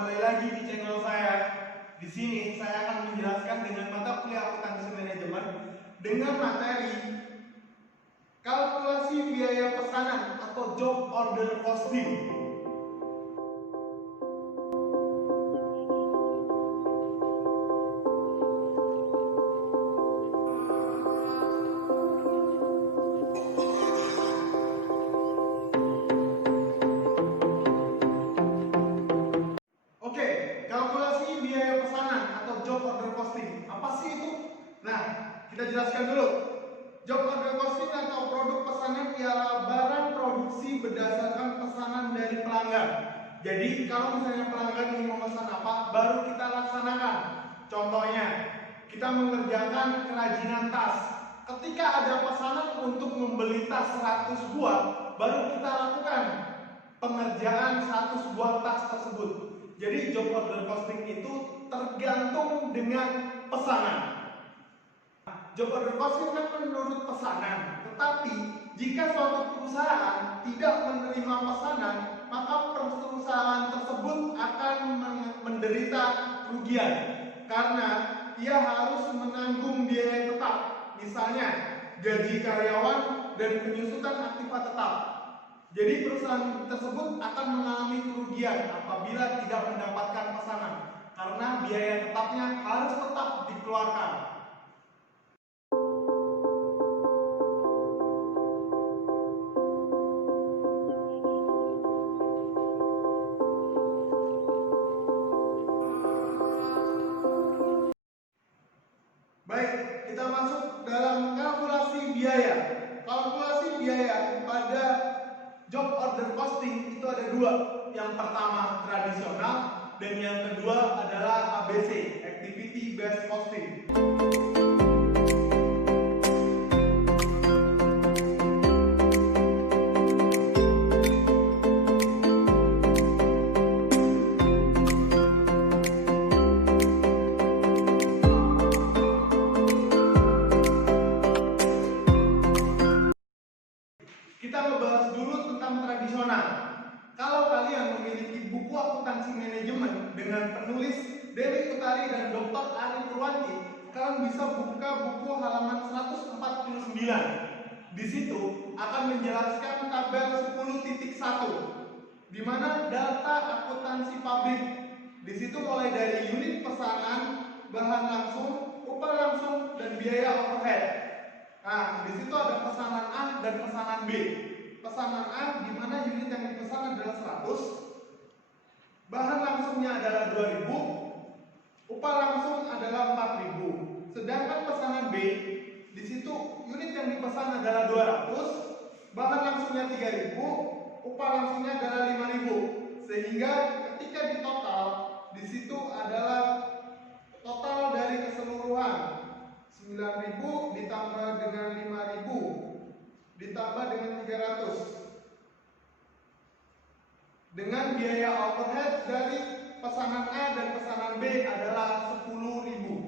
kembali lagi di channel saya. Di sini saya akan menjelaskan dengan mata kuliah akuntansi manajemen dengan materi kalkulasi biaya pesanan atau job order costing. Kalkulasi biaya pesanan atau job order costing. Apa sih itu? Nah, kita jelaskan dulu. Job order costing atau produk pesanan ialah barang produksi berdasarkan pesanan dari pelanggan. Jadi, kalau misalnya pelanggan ingin memesan apa, baru kita laksanakan. Contohnya, kita mengerjakan kerajinan tas. Ketika ada pesanan untuk membeli tas 100 buah, baru kita lakukan pengerjaan 100 buah tas tersebut. Jadi job order costing itu tergantung dengan pesanan. Job order costing kan menurut pesanan, tetapi jika suatu perusahaan tidak menerima pesanan, maka perusahaan tersebut akan menderita kerugian karena ia harus menanggung biaya tetap, misalnya gaji karyawan dan penyusutan aktiva tetap. Jadi perusahaan tersebut akan mengalami kerugian apabila tidak mendapatkan pesanan karena biaya tetapnya harus tetap dikeluarkan. Baik, kita masuk dalam kalkulasi biaya. Kalkulasi biaya pada job order costing itu ada dua. Yang pertama tradisional dan yang kedua adalah ABC, activity based costing. Kita membahas dulu tentang tradisional. Kalau kalian memiliki buku akuntansi manajemen dengan penulis Dewi Utari dan Dr. Ari Purwanti, kalian bisa buka buku halaman 149. Di situ akan menjelaskan tabel 10.1, di mana data akuntansi pabrik. Di situ mulai dari unit pesanan, bahan langsung, upah langsung, dan biaya overhead. Nah, di situ ada pesanan A dan pesanan B. Pesanan A di mana unit yang dipesan adalah 100, bahan langsungnya adalah 2000, upah langsung adalah 4000. Sedangkan pesanan B di situ unit yang dipesan adalah 200, bahan langsungnya 3000, upah langsungnya adalah 5000. Sehingga ketika di total di situ adalah total dari keseluruhan 9.000 ditambah dengan 5.000 ditambah dengan 300 dengan biaya overhead dari pesanan A dan pesanan B adalah 10.000.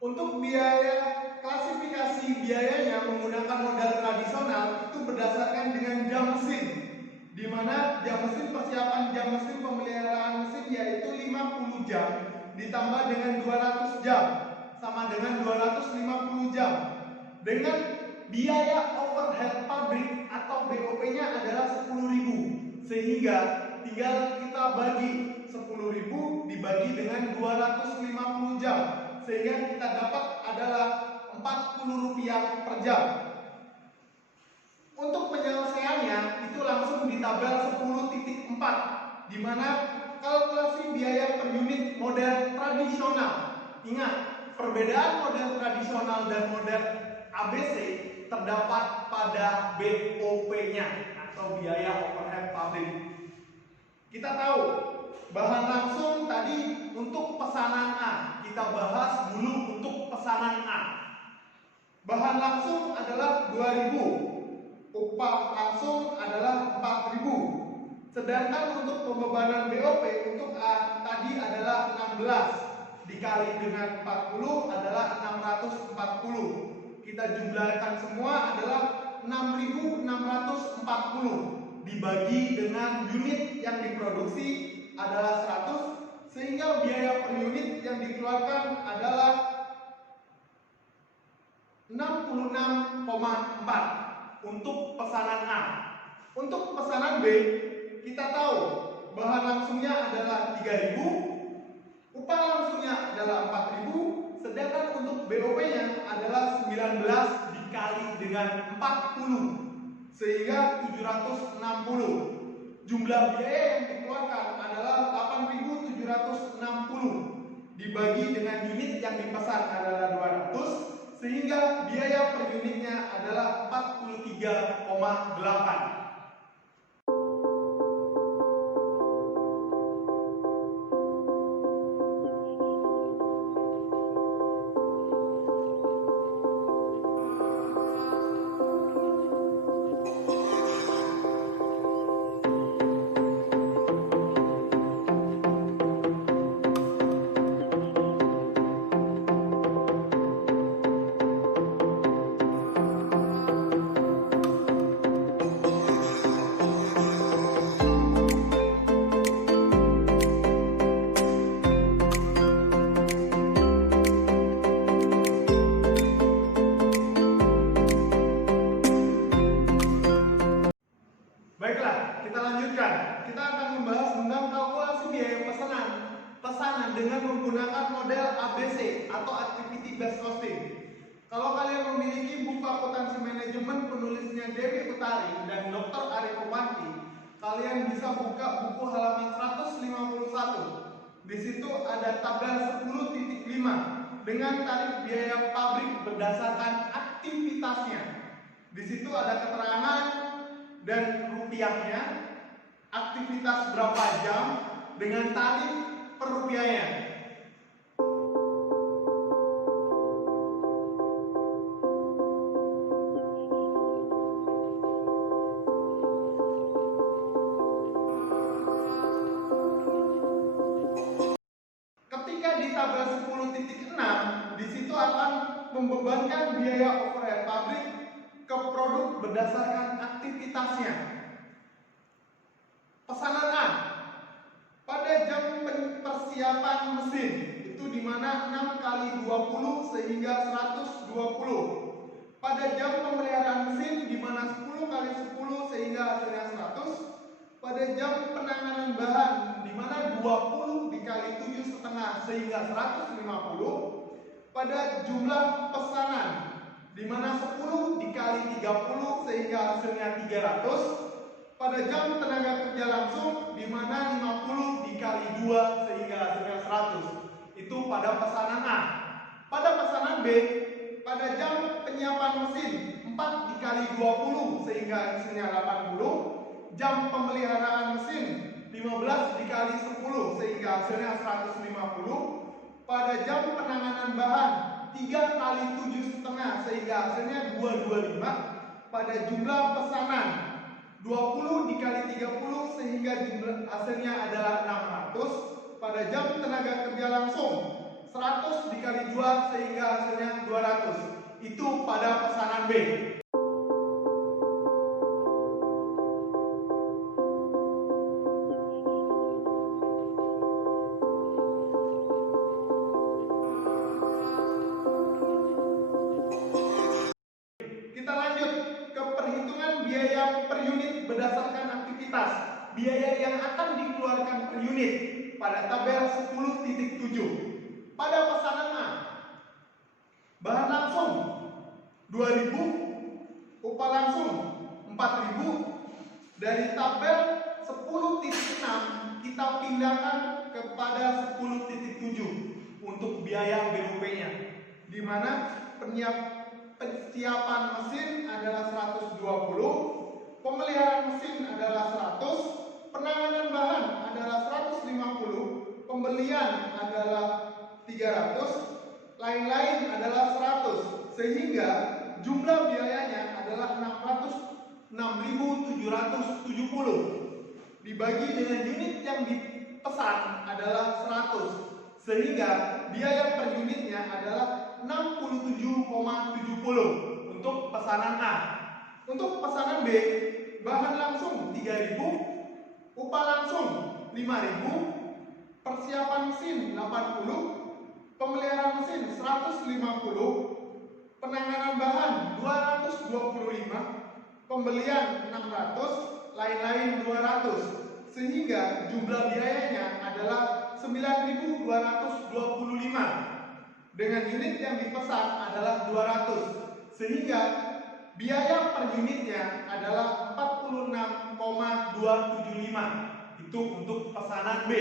Untuk biaya klasifikasi biayanya menggunakan modal tradisional itu berdasarkan dengan jam mesin, di mana jam mesin persiapan jam mesin pemeliharaan mesin yaitu 50 jam ditambah dengan 200 jam sama dengan 250 jam. Dengan biaya overhead pabrik atau BOP-nya adalah 10.000, sehingga tinggal kita bagi 10.000 dibagi dengan 250 jam, sehingga kita dapat adalah Rp40 per jam. Untuk penyelesaiannya itu langsung di tabel 10.4, di mana kalkulasi biaya per unit model tradisional. Ingat, perbedaan model tradisional dan model ABC terdapat pada BOP-nya atau biaya overhead pabrik. Kita tahu bahan langsung tadi untuk pesanan A, kita bahas dulu untuk pesanan A. Bahan langsung adalah 2.000, upah langsung adalah 4.000. Sedangkan untuk pembebanan BOP untuk A tadi adalah 16 dikali dengan 40 adalah 640. Kita jumlahkan semua adalah 6.640 dibagi dengan unit yang diproduksi adalah 100, sehingga biaya per unit yang dikeluarkan adalah 66,4 untuk pesanan A. Untuk pesanan B, kita tahu bahan langsungnya adalah 3.000, upah langsungnya adalah 4.000, sedangkan untuk BOP-nya adalah 19 dikali dengan 40, sehingga 760. Jumlah biaya yang dikeluarkan adalah 8.760 dibagi dengan unit yang dipesan adalah 200, sehingga biaya per unitnya adalah 43,8. Baiklah, kita lanjutkan. Kita akan membahas tentang kalkulasi biaya pesanan dengan menggunakan model ABC atau Activity Based Costing. Kalau kalian memiliki buku akuntansi manajemen penulisnya Dewi Utari dan Dr. Ari Kumanti, kalian bisa buka buku halaman 151. Di situ ada tabel 10.5 dengan tarif biaya pabrik berdasarkan aktivitasnya. Di situ ada keterangan dan rupiahnya, aktivitas berapa jam dengan tarif per rupiahnya. Ketika di tabel 10.6, di situ akan membebankan biaya overhead pabrik ke produk berdasarkan aktivitasnya. Pesanan A, pada jam persiapan mesin itu dimana 6 kali 20 sehingga 120. Pada jam pemeliharaan mesin dimana 10 kali 10 sehingga hasilnya 100. Pada jam penanganan bahan dimana 20 dikali 7,5 sehingga 150. Pada jumlah pesanan dimana 10 dikali 30 sehingga hasilnya 300. Pada jam tenaga kerja langsung dimana 50 dikali 2 sehingga hasilnya 100. Itu pada pesanan A. Pada pesanan B, pada jam penyiapan mesin 4 dikali 20 sehingga hasilnya 80. Jam pemeliharaan mesin 15 dikali 10 sehingga hasilnya 150. Pada jam penanganan bahan 3 kali 7,5 sehingga hasilnya 225. Pada jumlah pesanan 20 dikali 30 sehingga jumlah hasilnya adalah 600. Pada jam tenaga kerja langsung 100 dikali 2 sehingga hasilnya 200. Itu pada pesanan B. Kita lanjut ke perhitungan biaya per unit berdasarkan aktivitas. biaya yang akan dikeluarkan per unit pada tabel 10.7. Pada pesanan A, bahan langsung 2.000, upah langsung 4.000. Dari tabel 10.6 kita pindahkan kepada 10.7 untuk biaya BOP-nya, di mana persiapan mesin adalah 120, pemeliharaan mesin adalah 100, penanganan bahan adalah 150, pembelian adalah 300, lain-lain adalah 100, sehingga jumlah biayanya adalah 6.770 dibagi dengan unit yang dipesan adalah 100, sehingga biaya per unitnya adalah 67,70 untuk pesanan A. Untuk pesanan B, bahan langsung 3.000, upah langsung 5.000, persiapan mesin 80, pemeliharaan mesin 150, penanganan bahan 225, pembelian 600, lain-lain 200, sehingga jumlah biayanya adalah 9.225. Dengan unit yang dipesan adalah 200, sehingga biaya per unitnya adalah 46,275. Itu untuk pesanan B.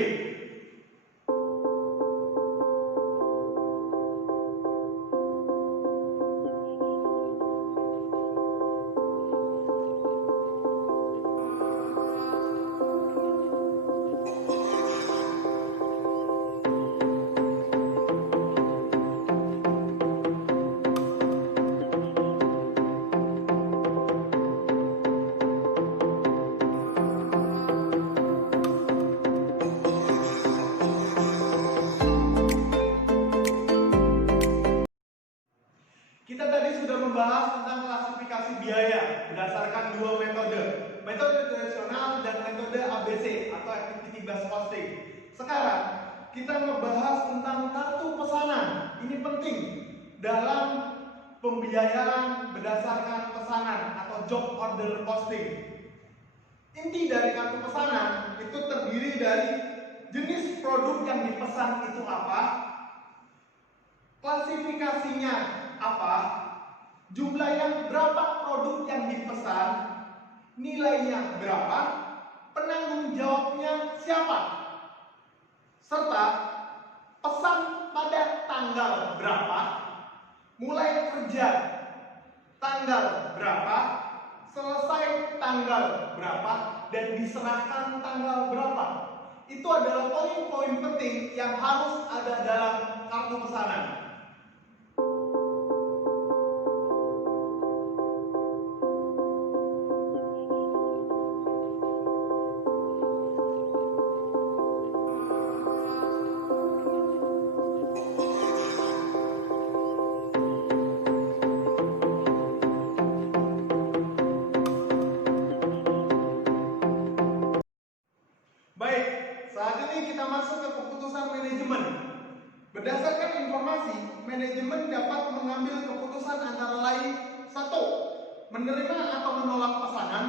Kita tadi sudah membahas tentang klasifikasi biaya berdasarkan dua metode, metode tradisional dan metode ABC atau activity based costing. Sekarang kita membahas tentang kartu pesanan. Ini penting dalam pembiayaan berdasarkan pesanan atau job order costing. Inti dari kartu pesanan itu terdiri dari jenis produk yang dipesan itu apa, klasifikasinya apa, jumlahnya berapa produk yang dipesan, nilainya berapa, penanggung jawabnya siapa, serta pesan pada tanggal berapa, mulai kerja tanggal berapa, selesai tanggal berapa, dan diserahkan tanggal berapa. Itu adalah poin-poin penting yang harus ada dalam kartu pesanan. Baik, saat ini kita masuk ke keputusan manajemen. Berdasarkan informasi, manajemen dapat mengambil keputusan antara lain: 1. Menerima atau menolak pesanan.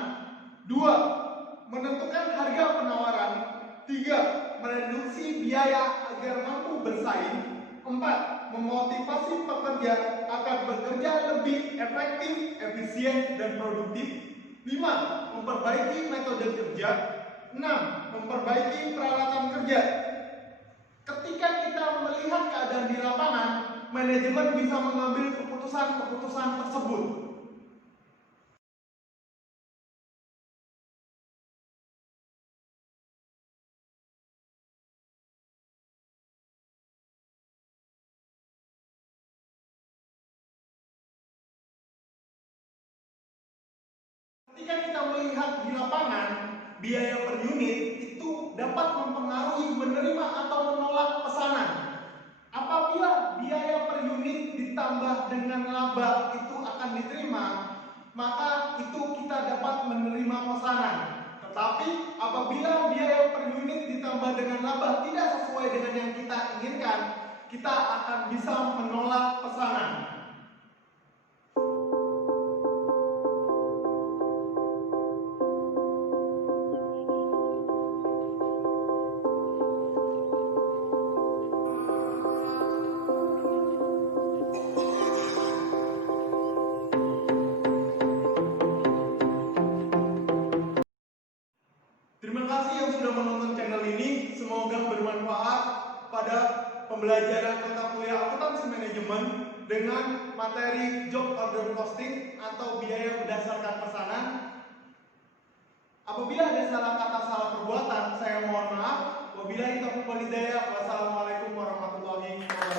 2. Menentukan harga penawaran. 3. Mereduksi biaya agar mampu bersaing. 4. Memotivasi pekerja agar bekerja lebih efektif, efisien, dan produktif. 5. Memperbaiki metode kerja. 6. Memperbaiki peralatan kerja. Ketika kita melihat keadaan di lapangan, manajemen bisa mengambil keputusan-keputusan tersebut. Ketika kita melihat di lapangan, biaya per unit itu dapat mempengaruhi menerima atau menolak pesanan. Apabila biaya per unit ditambah dengan laba itu akan diterima, maka itu kita dapat menerima pesanan. Tetapi apabila biaya per unit ditambah dengan laba tidak sesuai dengan yang kita inginkan, kita akan bisa menolak pesanan. sudah menonton channel ini. Semoga bermanfaat pada pembelajaran mata kuliah akuntansi manajemen dengan materi job order costing atau biaya berdasarkan pesanan. Apabila ada salah kata, salah perbuatan, saya mohon maaf. Wabillahi taufiq wal hidayah. Wassalamualaikum warahmatullahi wabarakatuh.